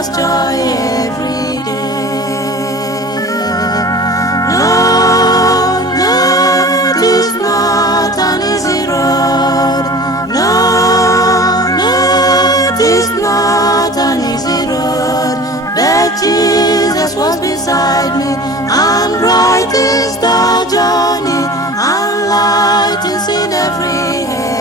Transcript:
us joy every day. No, no, it is not an easy road. No, no, it is not an easy road. But Jesus was beside me, and bright is the journey, and light is in every head.